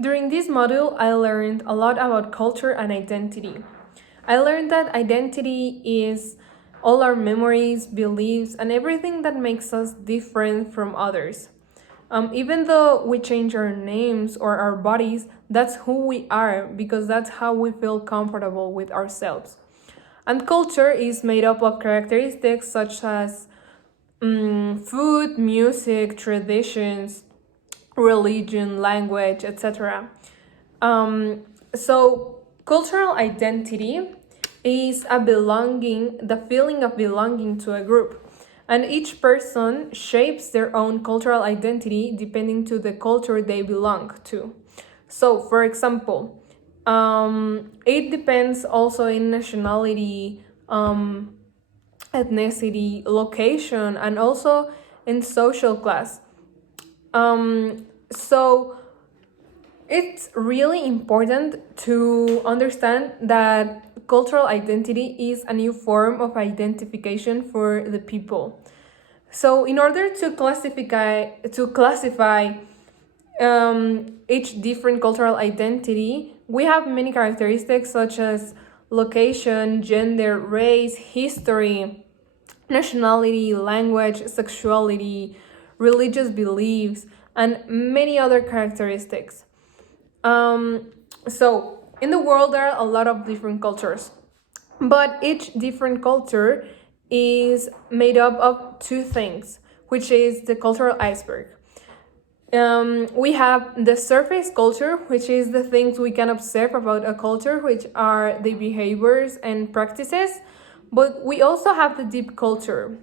During this module, I learned a lot about culture and identity. I learned that identity is all our memories, beliefs, and everything that makes us different from others. Even though we change our names or our bodies, that's who we are because that's how we feel comfortable with ourselves. And culture is made up of characteristics such as food, music, traditions, religion, language, etc. So, cultural identity is a belonging, the feeling of belonging to a group. And each person shapes their own cultural identity depending to the culture they belong to. So, for example, it depends also in nationality, ethnicity, location, and also in social class. So it's really important to understand that cultural identity is a new form of identification for the people. So in order to classify each different cultural identity, we have many characteristics such as location, gender, race, history, nationality, language, sexuality, religious beliefs, and many other characteristics. So, in the world, there are a lot of different cultures, but each different culture is made up of two things, which is the cultural iceberg. We have the surface culture, which is the things we can observe about a culture, which are the behaviors and practices. But we also have the deep culture,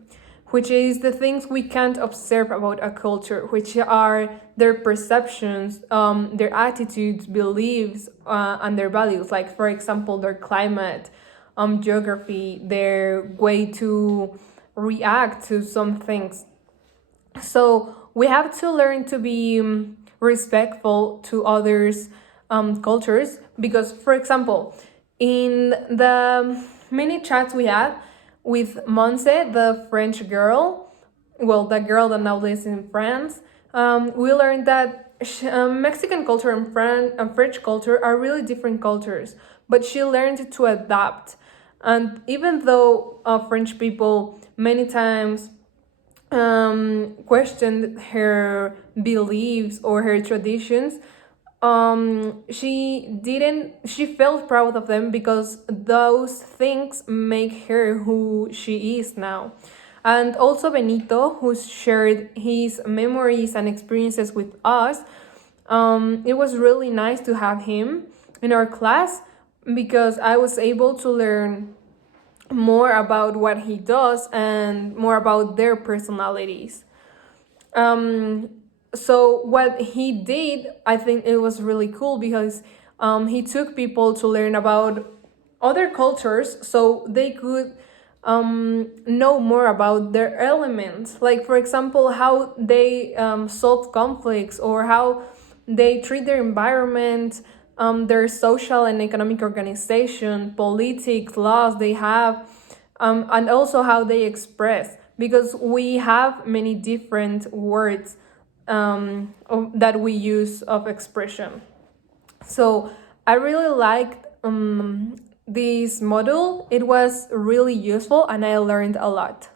which is the things we can't observe about a culture, which are their perceptions, their attitudes, beliefs, and their values. Like, for example, their climate, geography, their way to react to some things. So we have to learn to be respectful to others' cultures because, for example, in the many chats we had with Monse, the French girl, well, the girl that now lives in France, we learned that Mexican culture and French culture are really different cultures, but she learned to adapt. And even though French people many times questioned her beliefs or her traditions, she felt proud of them because those things make her who she is now. And also Benito, who shared his memories and experiences with us. It was really nice to have him in our class because I was able to learn more about what he does and more about their personalities. So what he did, I think it was really cool because he took people to learn about other cultures so they could know more about their elements. Like, for example, how they solve conflicts or how they treat their environment, their social and economic organization, politics, laws they have, and also how they express. Because we have many different words that we use of expression. So I really liked this module. It was really useful and I learned a lot.